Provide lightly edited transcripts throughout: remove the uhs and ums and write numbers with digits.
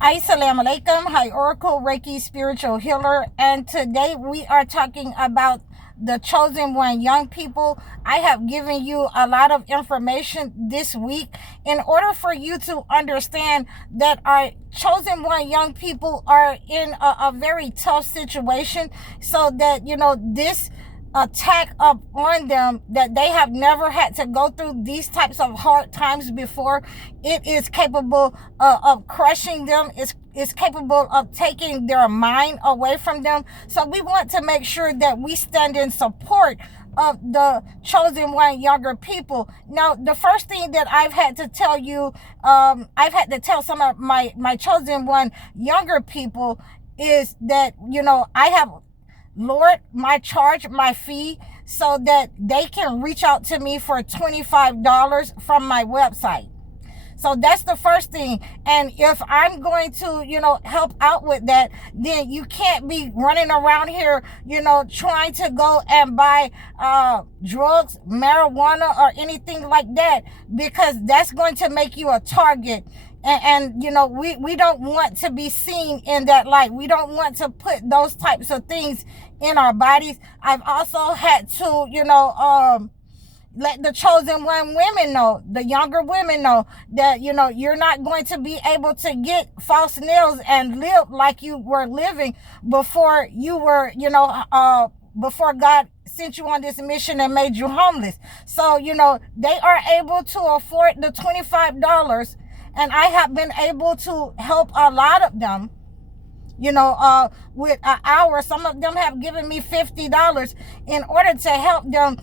Assalamu alaikum. Hi, Oracle Reiki Spiritual Healer. And today we are talking about the chosen one young people. I have given you a lot of information this week in order for you to understand that our chosen one young people are in a very tough situation, so that this attack up on them, that they have never had to go through these types of hard times before. It is capable of crushing them. It's capable of taking their mind away from them. So we want to make sure that we stand in support of the chosen one younger people. Now, the first thing that I've had to tell you, I've had to tell some of my chosen one younger people, is that I have lowered my fee so that they can reach out to me for $25 from my website. So that's the first thing. And if I'm going to, help out with that, then you can't be running around here, trying to go and buy drugs, marijuana, or anything like that, because that's going to make you a target. And we don't want to be seen in that light. We don't want to put those types of things in our bodies. I've also had to, let the chosen one women know, the younger women know, that you're not going to be able to get false nails and live like you were living before you were, before God sent you on this mission and made you homeless. So they are able to afford the $25, and I have been able to help a lot of them, with an hour. Some of them have given me $50 in order to help them,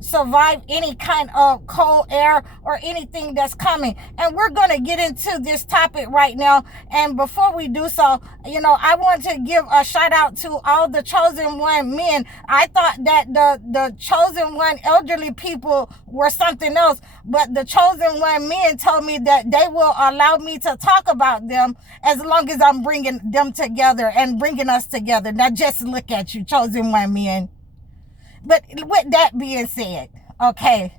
survive any kind of cold air or anything that's coming. And we're going to get into this topic right now. And before we do so, I want to give a shout out to all the chosen one men. I thought that the chosen one elderly people were something else, but the chosen one men told me that they will allow me to talk about them as long as I'm bringing them together and bringing us together. Now just look at you, chosen one men. But with that being said, okay,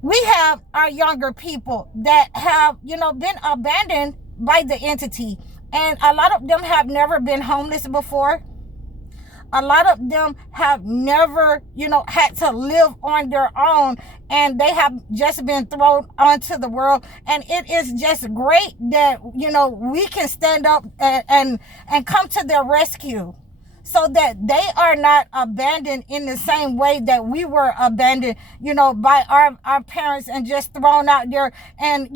we have our younger people that have, been abandoned by the entity. And a lot of them have never been homeless before. A lot of them have never, had to live on their own, and they have just been thrown onto the world. And it is just great that, we can stand up and come to their rescue, so that they are not abandoned in the same way that we were abandoned, by our parents and just thrown out there. And,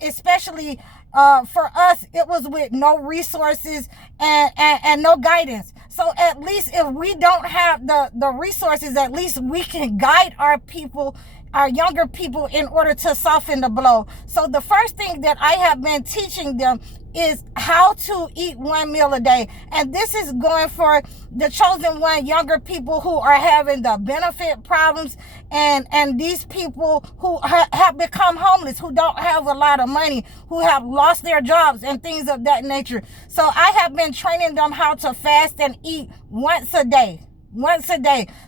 especially for us, it was with no resources and no guidance. So at least if we don't have the resources, at least we can guide our people, our younger people, in order to soften the blow. So the first thing that I have been teaching them is how to eat one meal a day. And this is going for the chosen one younger people who are having the benefit problems, and these people who have become homeless, who don't have a lot of money, who have lost their jobs and things of that nature. So I have been training them how to fast and eat once a day.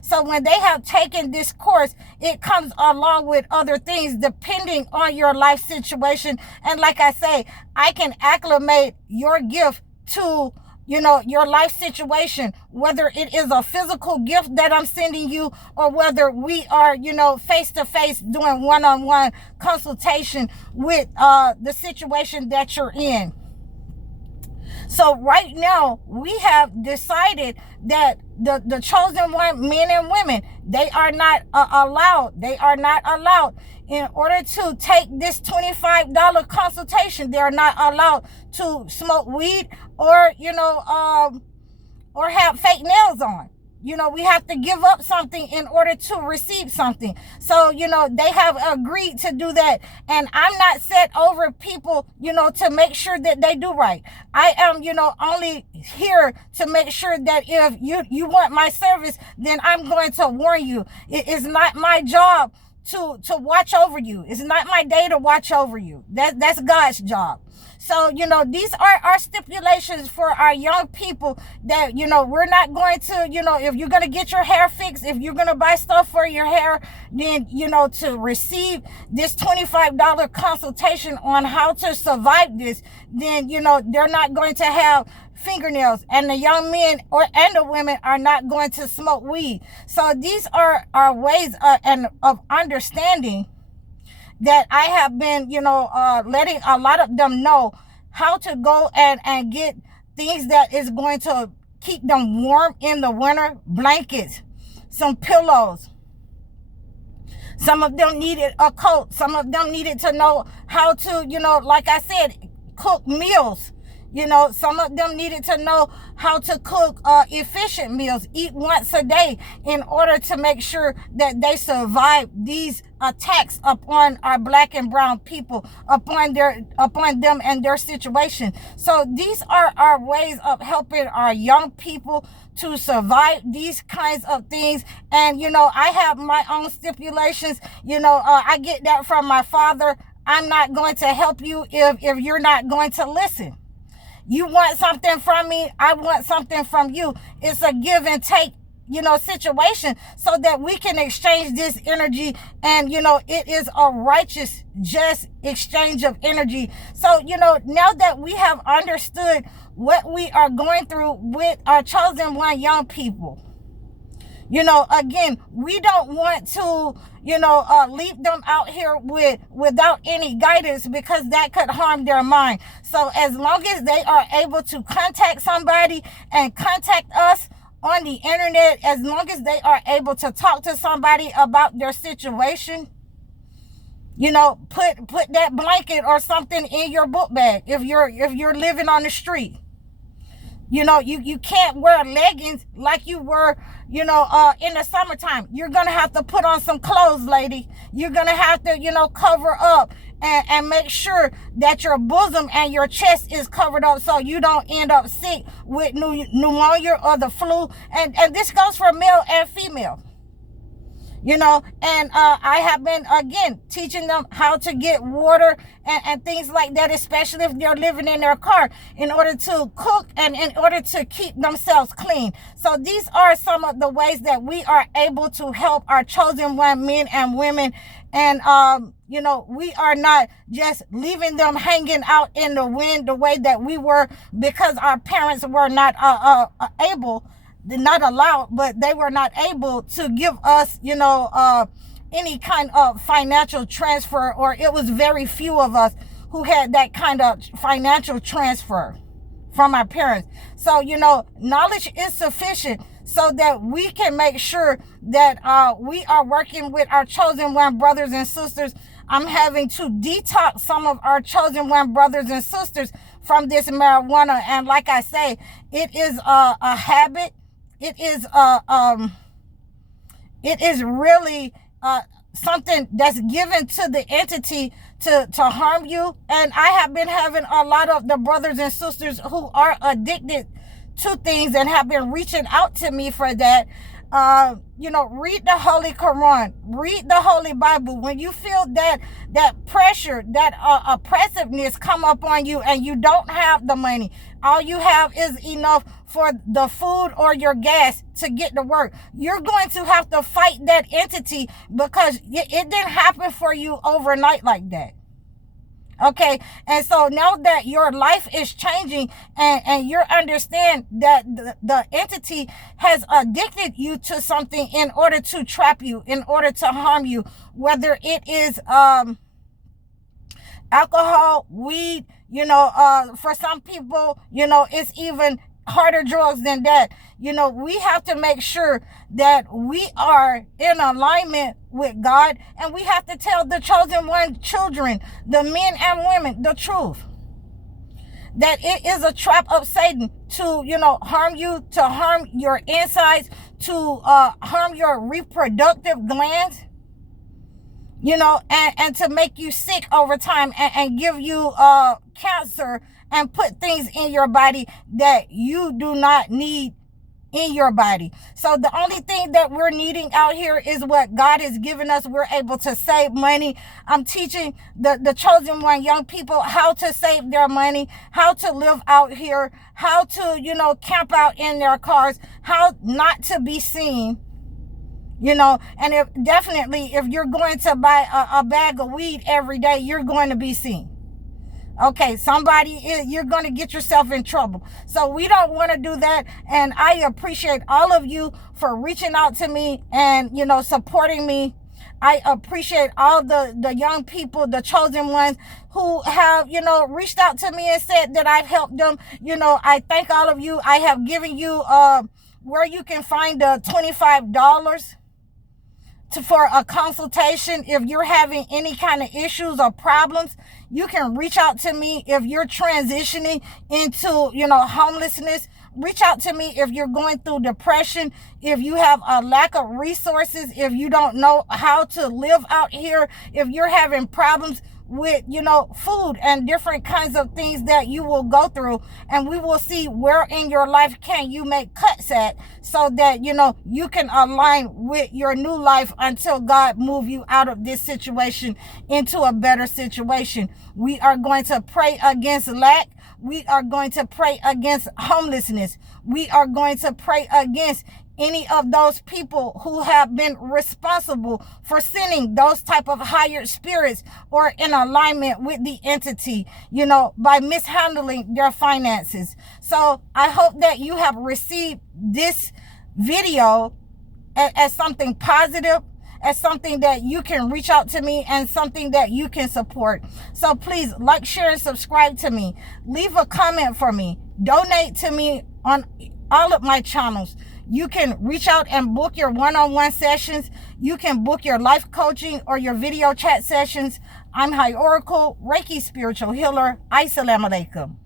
So when they have taken this course, it comes along with other things depending on your life situation. And like I say, I can acclimate your gift to your life situation, whether it is a physical gift that I'm sending you, or whether we are face to face doing one-on-one consultation with the situation that you're in. So right now, we have decided that the chosen one men and women, they are not allowed. They are not allowed, in order to take this $25 consultation, they are not allowed to smoke weed or or have fake nails on. We have to give up something in order to receive something. So, they have agreed to do that. And I'm not set over people, to make sure that they do right. I am, only here to make sure that if you want my service, then I'm going to warn you. It is not my job to watch over you. It's not my day to watch over you. That's God's job. So, these are our stipulations for our young people, that, we're not going to, if you're going to get your hair fixed, if you're going to buy stuff for your hair, then, to receive this $25 consultation on how to survive this, then, they're not going to have fingernails, and the young men and the women are not going to smoke weed. So these are our ways of understanding that I have been, letting a lot of them know how to go and get things that is going to keep them warm in the winter. Blankets, some pillows. Some of them needed a coat. Some of them needed to know how to, like I said, cook meals. Some of them needed to know how to cook efficient meals, eat once a day, in order to make sure that they survive these attacks upon our black and brown people, upon them and their situation. So these are our ways of helping our young people to survive these kinds of things. And, I have my own stipulations. I get that from my father. I'm not going to help you if you're not going to listen. You want something from me, I want something from you. It's a give and take, situation, so that we can exchange this energy. And, it is a righteous, just exchange of energy. So, now that we have understood what we are going through with our chosen one young people, again, we don't want to, leave them out here without any guidance, because that could harm their mind. So as long as they are able to contact somebody and contact us on the internet, as long as they are able to talk to somebody about their situation, put that blanket or something in your book bag if you're living on the street. You can't wear leggings like you were, in the summertime. You're going to have to put on some clothes, lady. You're going to have to, cover up and make sure that your bosom and your chest is covered up, so you don't end up sick with pneumonia or the flu. And this goes for male and female. And I have been, again, teaching them how to get water and things like that, especially if they're living in their car, in order to cook and in order to keep themselves clean. So these are some of the ways that we are able to help our chosen one, men and women. And, we are not just leaving them hanging out in the wind the way that we were, because our parents were not able, not allowed, but they were not able to give us, any kind of financial transfer, or it was very few of us who had that kind of financial transfer from our parents. So, knowledge is sufficient so that we can make sure that we are working with our chosen one brothers and sisters. I'm having to detox some of our chosen one brothers and sisters from this marijuana. And like I say, it is a habit. It is really something that's given to the entity to harm you. And I have been having a lot of the brothers and sisters who are addicted to things and have been reaching out to me for that. Read the Holy Quran, read the Holy Bible. When you feel that pressure, that oppressiveness come up on you, and you don't have the money, all you have is enough for the food or your gas to get to work, you're going to have to fight that entity, because it didn't happen for you overnight like that. Okay, and so now that your life is changing, and you understand that the entity has addicted you to something in order to trap you, in order to harm you, whether it is alcohol, weed, for some people, it's even harder drugs than that. We have to make sure that we are in alignment with God, and we have to tell the chosen one children, the men and women, the truth, that it is a trap of Satan to, harm you, to harm your insides, to harm your reproductive glands, and to make you sick over time, and give you cancer, and put things in your body that you do not need in your body. So the only thing that we're needing out here is what God has given us. We're able to save money. I'm teaching the chosen one young people how to save their money, how to live out here, how to, camp out in their cars, how not to be seen. And if you're going to buy a bag of weed every day, you're going to be seen. Okay, you're going to get yourself in trouble. So we don't want to do that. And I appreciate all of you for reaching out to me and, supporting me. I appreciate all the young people, the chosen ones who have, reached out to me and said that I've helped them. I thank all of you. I have given you where you can find the $25 for a consultation. If you're having any kind of issues or problems, you can reach out to me. If you're transitioning into, homelessness, reach out to me. If you're going through depression, if you have a lack of resources, if you don't know how to live out here, if you're having problems with, food and different kinds of things that you will go through, and we will see where in your life can you make cuts at so that, you can align with your new life until God move you out of this situation into a better situation. We are going to pray against lack. We are going to pray against homelessness. We are going to pray against any of those people who have been responsible for sending those type of hired spirits or in alignment with the entity, by mishandling their finances. So I hope that you have received this video as something positive, as something that you can reach out to me and something that you can support. So please like, share, and subscribe to me. Leave a comment for me. Donate to me on all of my channels. You can reach out and book your one-on-one sessions. You can book your life coaching or your video chat sessions. I'm High Oracle, Reiki spiritual healer. Assalamu alaikum.